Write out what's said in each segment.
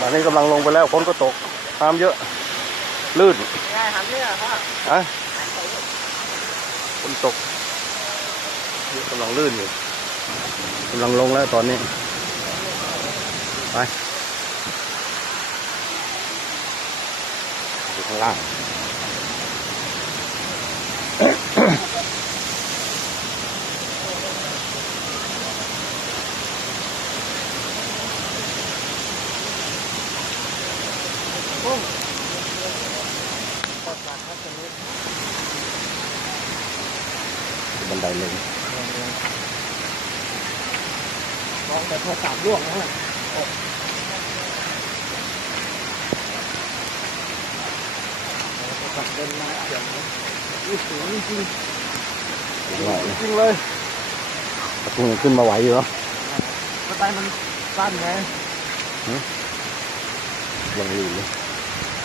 ตอนนี้กำลังลงไปแล้วฝนก็ตกน้ำเยอะลื่นฝนตกกำลังลื่นอยู่กำลังลงแล้วตอนนี้ไปอยู่ข้างล่างบันไดลงลองแต่พอสามล่วงนะฮะขับเดินมาเสียงสูงจริงจริงเลยตะกุงขึ้นมาไหวอยู่เหรอบันไดมันสั้นไงยังอยู่เลย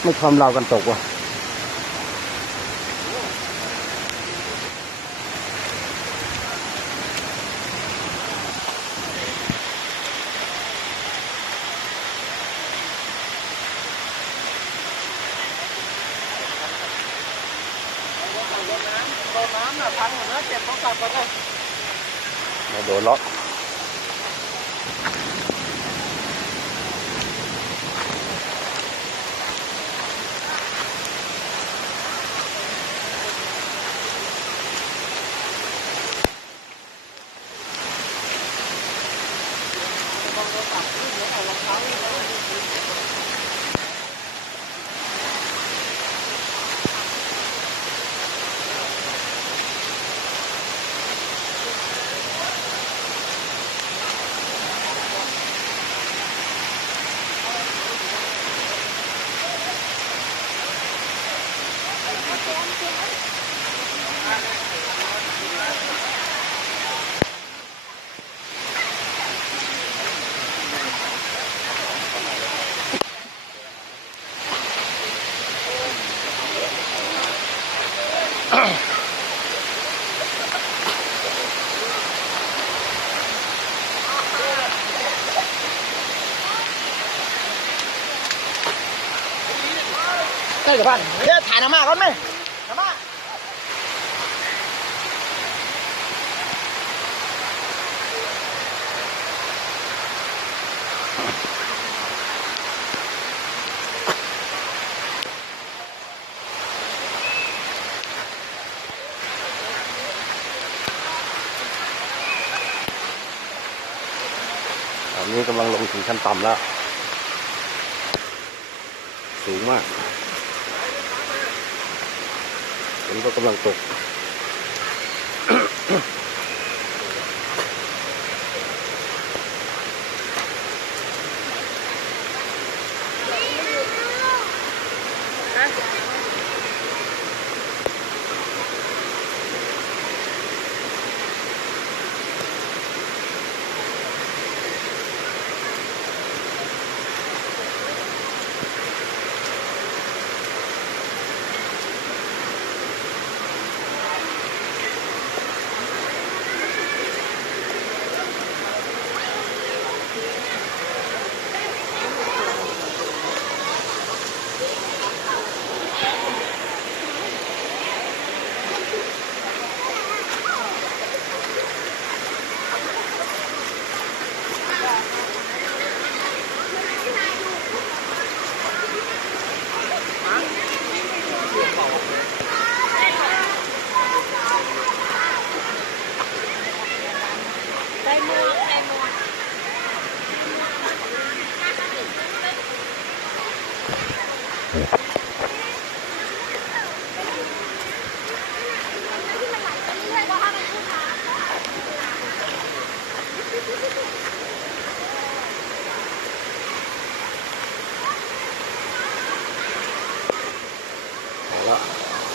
ไม่ทำเรากันตกว่ะโดนน้ำน่ะพังหมดแล้วเจ็บต้องกลับไปเลยมาโดนล็อกใช่กับบ้านเดี๋ยวถ่ายน้ำมาก่อนไหมน้ำมาตอนนี้กำลังลงถึงชั้นต่ำแล้วสูงมากฝนก็กำลังตกแล้ว